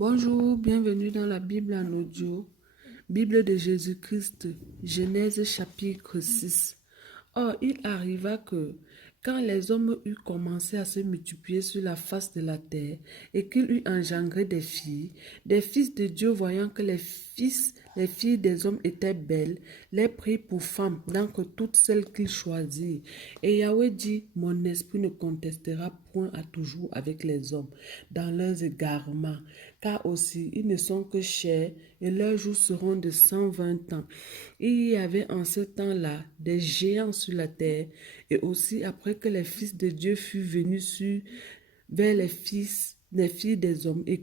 Bonjour, bienvenue dans la Bible en audio. Bible de Jésus-Christ, Genèse chapitre 6. Or, il arriva que, quand les hommes eurent commencé à se multiplier sur la face de la terre, et qu'ils eurent engendré des fils de Dieu, voyant que les filles des hommes étaient belles, les prirent pour femmes d'entre toutes celles qu'ils choisirent. Et Yahweh dit, mon esprit ne contestera point à toujours avec les hommes dans leurs égarements, car aussi ils ne sont que chair, et leurs jours seront de 120 ans. Il y avait en ce temps-là des géants sur la terre, et aussi après que les fils de Dieu furent venus vers les filles des hommes, et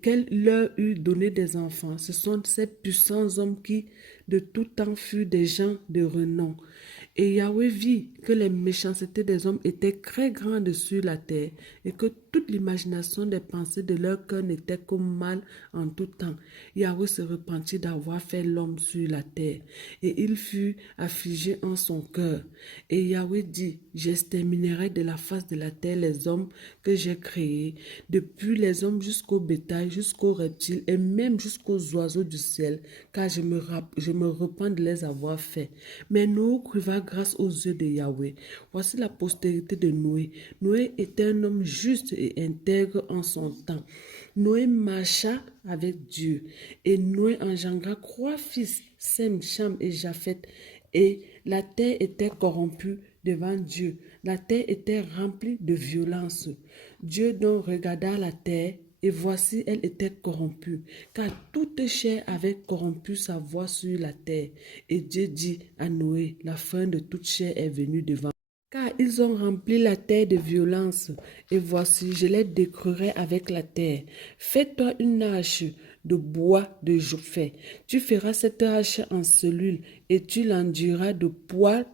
qu'elle leur eut donné des enfants. Ce sont ces puissants hommes qui, de tout temps, furent des gens de renom. Et Yahweh vit que les méchancetés des hommes étaient très grandes sur la terre, et que toute l'imagination des pensées de leur cœur n'était que mal en tout temps. Yahweh se repentit d'avoir fait l'homme sur la terre, et il fut affligé en son cœur. Et Yahweh dit, j'exterminerai de la face de la terre les hommes que j'ai créés, depuis les hommes jusqu'au bétail, jusqu'aux reptiles, et même jusqu'aux oiseaux du ciel, car je me repens de les avoir faits. Mais Noé trouva grâce aux yeux de Yahweh. Voici la postérité de Noé. Noé était un homme juste et intègre en son temps. Noé marcha avec Dieu, et Noé engendra 3 fils, Sem, Cham et Japheth. Et la terre était corrompue devant Dieu. La terre était remplie de violence. Dieu donc regarda la terre, et voici elle était corrompue, car toute chair avait corrompu sa voie sur la terre. Et Dieu dit à Noé, la fin de toute chair est venue devant. Car ils ont rempli la terre de violence, et voici, je les détruirai avec la terre. Fais-toi une hache de bois de Jophé. Tu feras cette hache en cellule, et tu l'enduiras de poids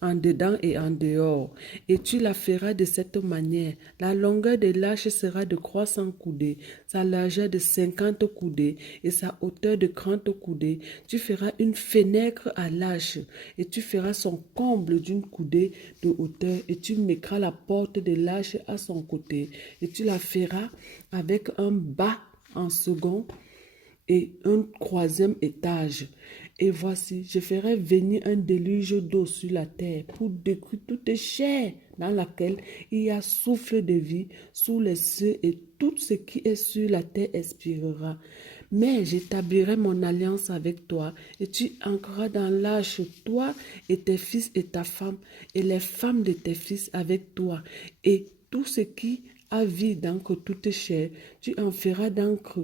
en dedans et en dehors, et tu la feras de cette manière. La longueur de l'hache sera de 300 coudées, sa largeur de 50 coudées, et sa hauteur de 30 coudées. Tu feras une fenêtre à l'hache, et tu feras son comble d'une coudée de hauteur, et tu mettras la porte de l'hache à son côté, et tu la feras avec un bas en second et un troisième étage. Et voici, je ferai venir un déluge d'eau sur la terre pour détruire toute chair dans laquelle il y a souffle de vie sous les cieux, et tout ce qui est sur la terre expirera. Mais j'établirai mon alliance avec toi, et tu ancreras dans l'arche, toi et tes fils et ta femme, et les femmes de tes fils avec toi, et tout ce qui a vie d'encre toute chair, tu en feras d'encre.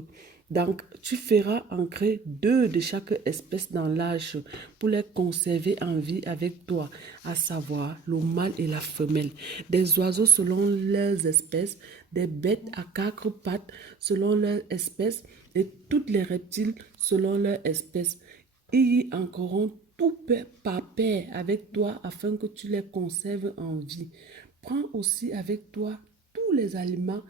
Donc, tu feras ancrer 2 de chaque espèce dans l'arche pour les conserver en vie avec toi, à savoir le mâle et la femelle, des oiseaux selon leurs espèces, des bêtes à 4 pattes selon leurs espèces, et toutes les reptiles selon leur espèce. Ils y ancreront tout par paire avec toi afin que tu les conserves en vie. Prends aussi avec toi tous les aliments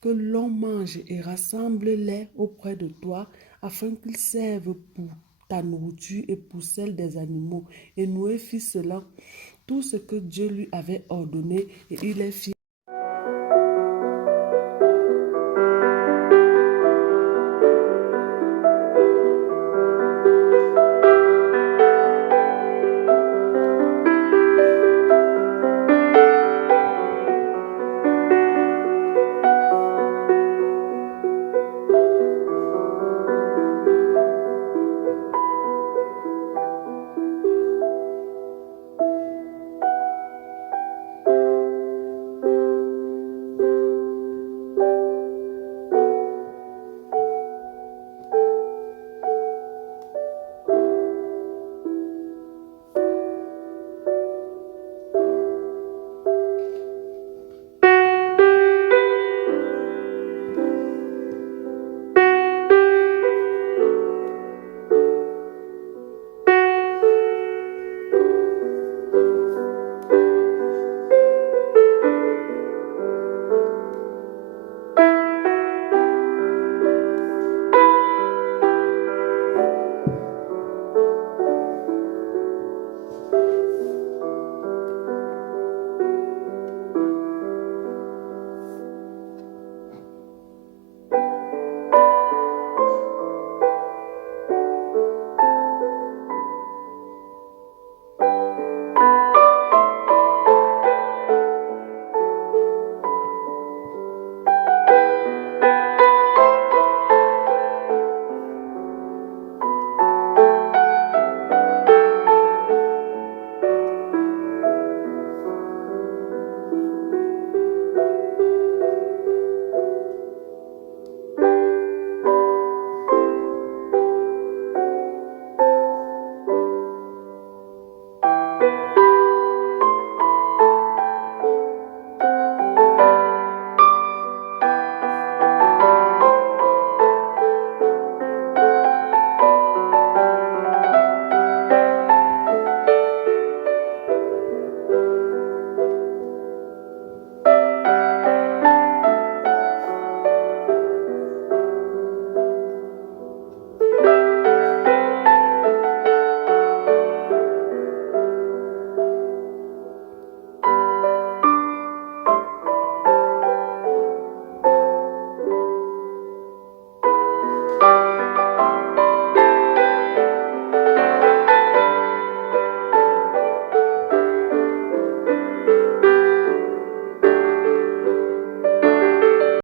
que l'on mange et rassemble-les auprès de toi afin qu'ils servent pour ta nourriture et pour celle des animaux. Et Noé fit cela, tout ce que Dieu lui avait ordonné, et il les fit